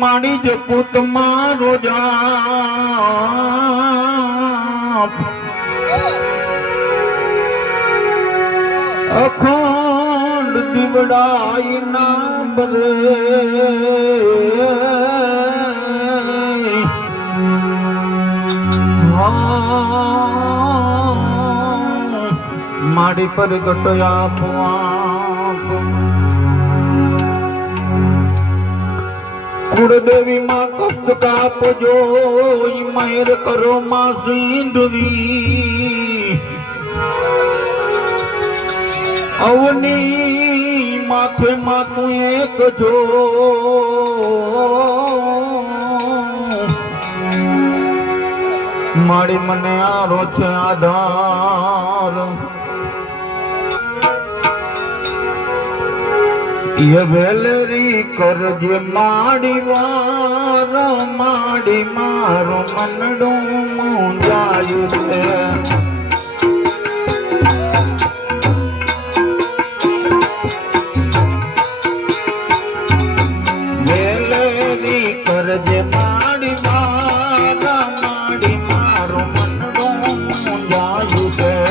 મારી જ પૂત મારો જાપ અખંડ દીવડાઈ ના બરે મારી પ્રગટ આપવા કુળદેવી માં કષ્ટ કાપજો મહેર કરો માં સિંધવી અવની માથે માથું એક જો મારી મને આરો છે આધાર ये वेलरी करजे माड़ी वार माड़ी मारो मनडो मुंजायु छे वेलरी करजे माड़ी वार माड़ी मारो मनडो मुंजायु छे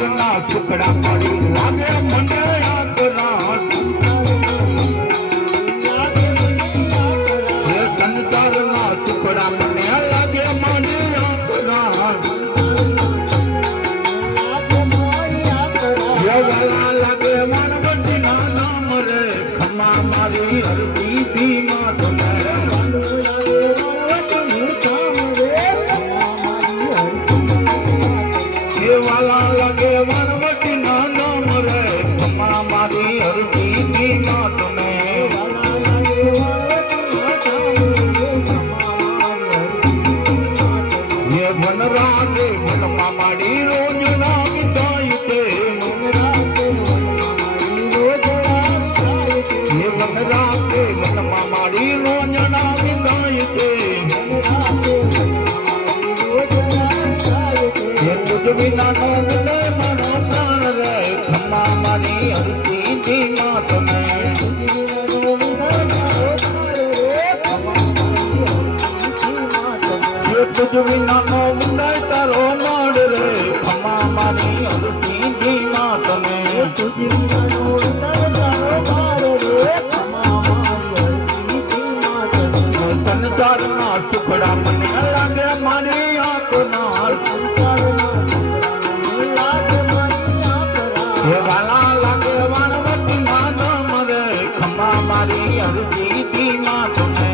સંસારના સુખડા પડી લાગે મને આકરા સંસારના સુખડા મને લાગે મને આકરા વાલા લાગે માનવતી ના નામ રે ખમા મારી હરતી ધીમા તમે વાલા લાગે માનવતી ના નામ રે ખમા મારી હરતી ધીમા તમે વન રાગે વનમાં માડી રોજ ના વિદાય તે વન રાગે વનમાં માડી રોજ ના વિદાય તે તુજ વિના નો વિદય મારો પ્રાણ રે ખમા મારી હરતી ધીમા તમે તુજ વિના નો વિદય તારો માડ રે ખમા મારી હરતી ધીમા તમે સંસારના સુખડા મને લાગે મારી આંખના વાલા લાગે વાણવતી ના નામ રે ખમા મારી હરતી ધીમા તમે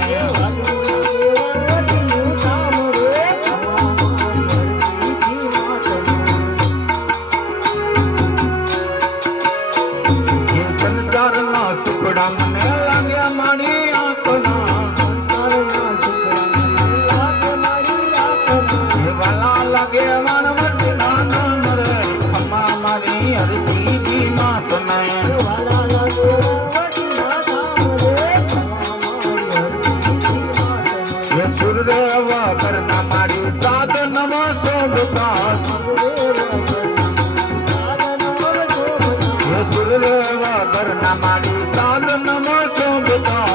સંસારના સુખડા મને લાગે મારી આંખના વાલા લાગે વાણવતી ના નામ રે ખમા મારી હરતી ધીમા તમે સુરદેવ કરના મારી સાધન શોભતા સુરદેવ કરના મારી સાધન શોભતા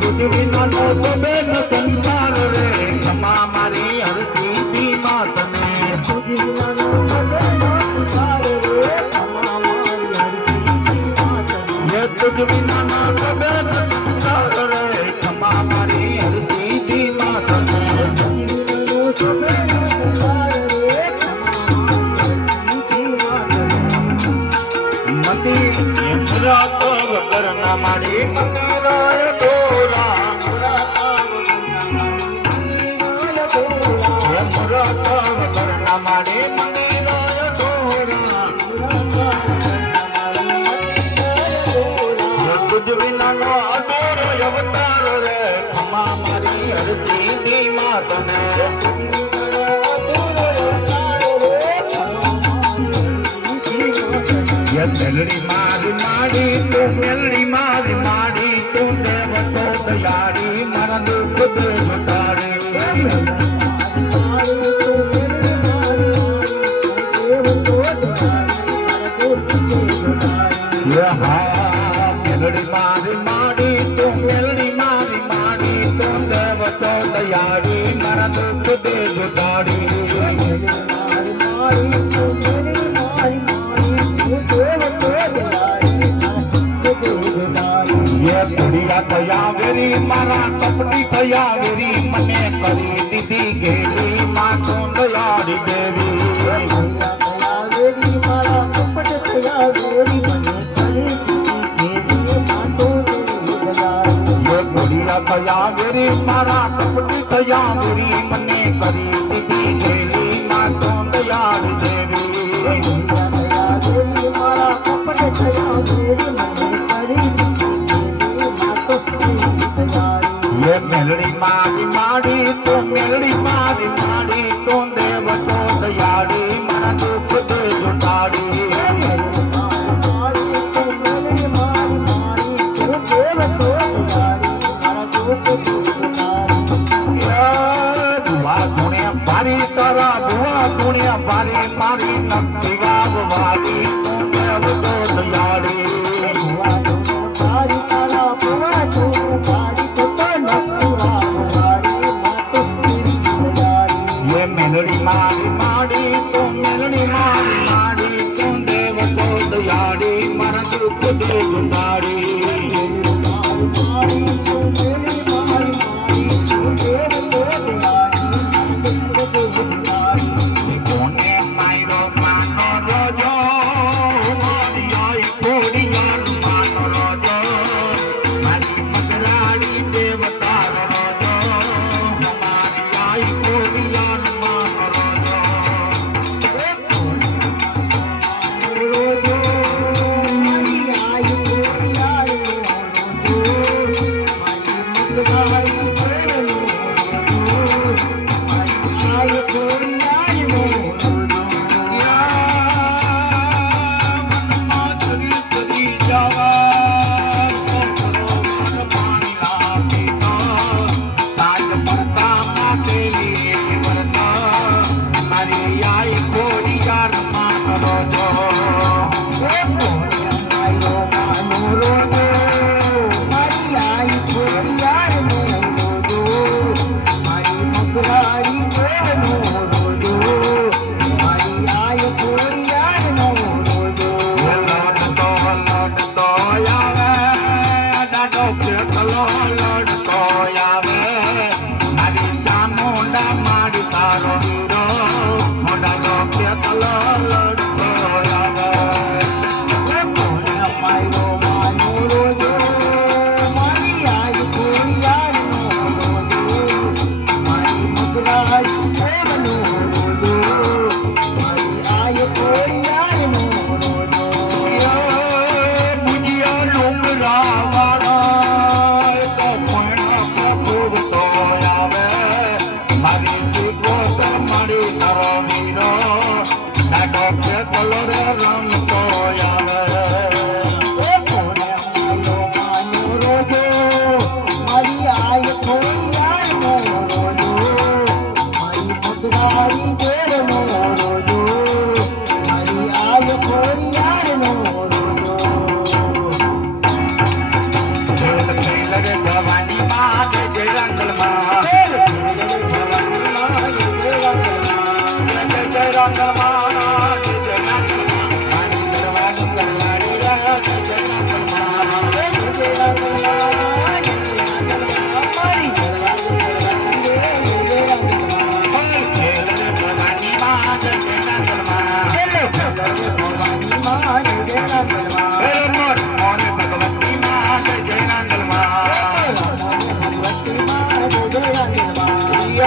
તુજ વિના નો શોભે ન સંસાર રે ખમા મારી હરતી ધીમા તમે તુજ વિના નો શોભે ન સંસાર રે ખમા મારી હરતી ધીમા તમે તુજ વિના નો શોભે ન સંસાર રે ખમા મારી હરતી ધીમા તમે મંદિર યમરા તવ કરના મારી મંદિરાય દોરા યમરા તવ કરના મારી મંદિરાય દોરા તુજ વિના નો અધૂરો અવતાર રે ખમા મારી હરતી ધીમા તમે મેલડી મારી માડી તું મેલડી મારી માડી તું દેવ છો દયાળી મારા દુઃખ દે ઘટાડી હા મેલડી મારી માડી તું મેલડી મારી માડી તું દેવ છો દયાળી મારા દુઃખ દે ઘટાડી કુડિયા થયા વેરી મારા કપટી થયા વેરી મને કરી દીધી ગેલી માં તું દયાળી દેવી કુડિયા થયા વેરી મારા કપટી થયા વેરી મને કરી દીધી ગેલી માં તું દયાળી દેવી ये मेलड़ी मारी माड़ी तो मेलड़ी मारी माड़ी तो देव तो दयाड़ी मन दुख दे जुटाड़ी बुआ दुनिया भारी तारा बुआ दुनिया भारी मारी नक्की गाव वाली तो देव तो दयाड़ी મેલડી મારી માડી તું મેલડી મારી માડી તું દેવ તો દયાળી મારા દુઃખ દે ગુંડાળી કોને માયરો માનો રોજો મારી આઈ ખોડિયાર માનો રોજો મારી મગરાડી દેવતાર રોજો મારી આઈ ખોડિયાર માનો રોજો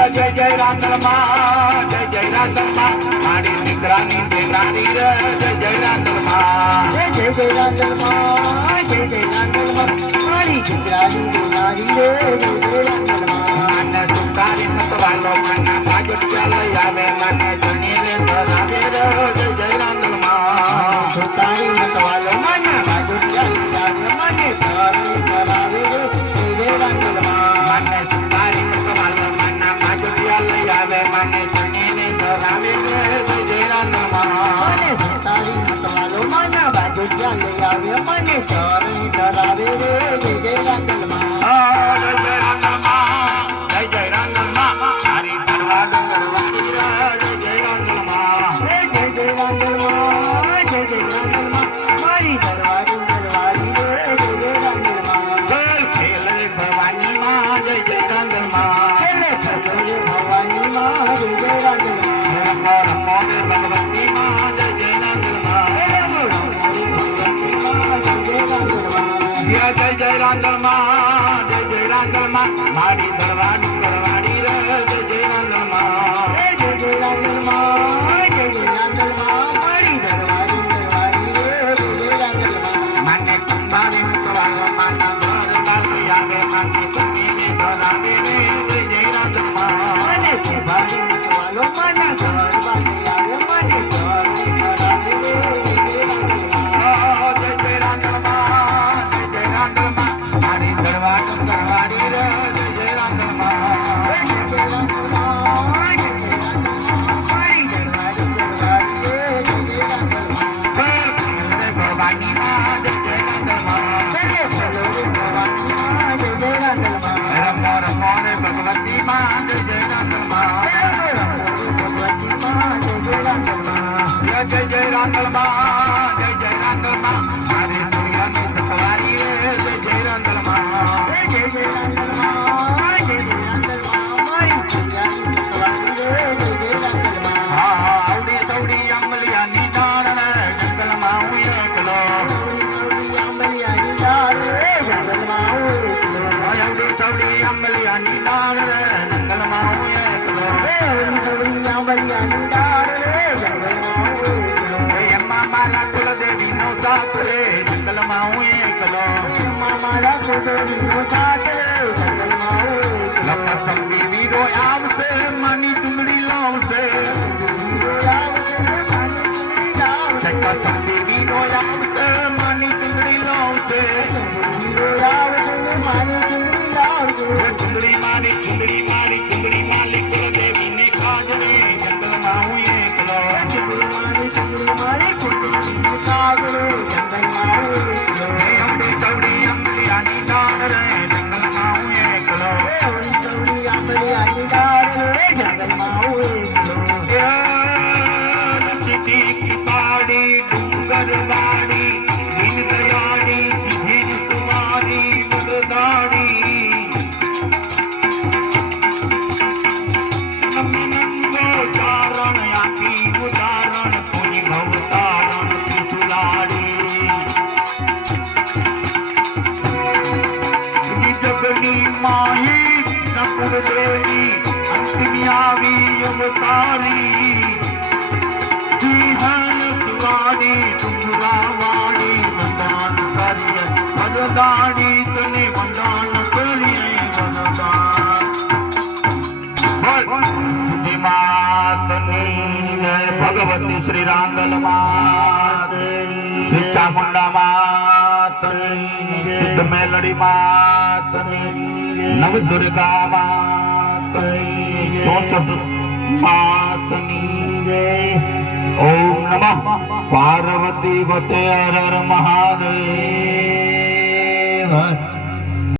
જય જય રાંદલમાં જય જય રાંદલમાં મારી દીકરાની દેવરાની રે જય જય રાંદલમાં જય જય રાંદલમાં જય જય રાંદલમાં મારી દીકરાની દેવરાની રે જય જય રાંદલમાં મને સુતારી મતવાલો મને બાજુ ચાલે આવે મને જની રે ધરાવે રે જય જય રાંદલમાં સુતારી મતવાલો મને બાજુ ચાલે આવે મને ધરાવે ધરાવે રે જય જય રાંદલમાં મને સુતારી મતવાલો મને બાજુ ચાલે આવે મને જની રે ધરાવે રે જય જય રાંદલમાં મને સુતારી મતવાલો મને બાજુ ચાલે આવે મને ધરાવે ધરાવે રે જય જય રાંદલમાં જય જય રાંદલમાં મારી દરવા ડુંગરવાળી રે જય જય રાંદલમાં જય જય રાંદલમાં જય જય રાંદલમાં મારી દરવા ડુંગરવાળી રે જય જય રાંદલમાં ખેલ રે ભવાની માં જય જય રાંદલમાં છેલ્લે ભગવતી ભવાની માં જય જય રાંદલમાં રમો રમો રે ભગવતી માં જય જય રાંદલમાં જય જય રાંદલમાં જય જય રાંદલમાં મારી દરવા ડુંગરવાળી રે જય જય રાંદલમાં જય જય રાંદલમાં જય જય રાંદલમાં મારી દરવા ડુંગરવાળી રે જય જય રાંદલમાં મને કુંભારી મુકવાલો માના ઘર બાલી આવે મને તમે રે ધરાવે રે જય જય રાંદલમાં મને સેવારી મતવાલો માના ઘર બાકી આવે મને ઘર ધરાવે રે જય જય રાંદલમાં જય જય રાંદલમાં જય જય રાંદલમાં મારી દરવા ડુંગરવાળી રે જય જય રાંદલમાં રાંદલમાં જય જય રાંદલમાં મારે સૂર્યની સતવારી રે જય જય રાંદલમાં જય જય રાંદલમાં જય જય રાંદલમાં મારી સૂર્યાની સતવારી રે જય જય રાંદલમાં આવડી સવડી અંબલિયાની દાણ રે જંગલમાં હું એકલો આંબલિયાની ડાળ રે જંગલમાં હું એકલો આવડી સવડી અંબલિયાની દાણ રે જંગલમાં હું એકલો સવડી આંબલિયાની ડાળ રે જંગલમાં હું એકલો એમાં મારા કુલદેવીનો સાથ રે જંગલમાં હું એકલો મારા કુળદેવીનો સાથ રે જંગલમાં હું એકલો લપસંગી વીરો આવશે માની ચુંદડી લાવશે લપસંગી વીરો આવશે માની ચુંદડી લાવશે ચુંદડી મારી માલિક કુલદેવીને ખાજ રે જંગલમાં હું એકલો હે અંબે સવડી અંબલિયાની દાણ રે જંગલમાં હું એકલો ચીટી કીપાડી ડુંગરવાડી દીન દયાળી સીધી સુમારી વરદાડી નમનંગો ચારણ આપી ઉદાહરણ કોઈ ભવતારણ પિસુલાડી જગની માહી નકુર દેવી અંતિમી આવી અવતારી સિંહણ સુવાડી ડુંગરાવાડી વંદન કરીએ વરદાડી તને વંદન કરીએ વરદાન સિદ્ધિ માતની જય ભગવતી શ્રી રાંદલ માત શ્રી ચામુંડા માતની સિદ્ધ મેલડી માતની નવદુર્ગા માતની 64 માતની ઓમ નમઃ પાર્વતી વતે હર હર મહાદેવ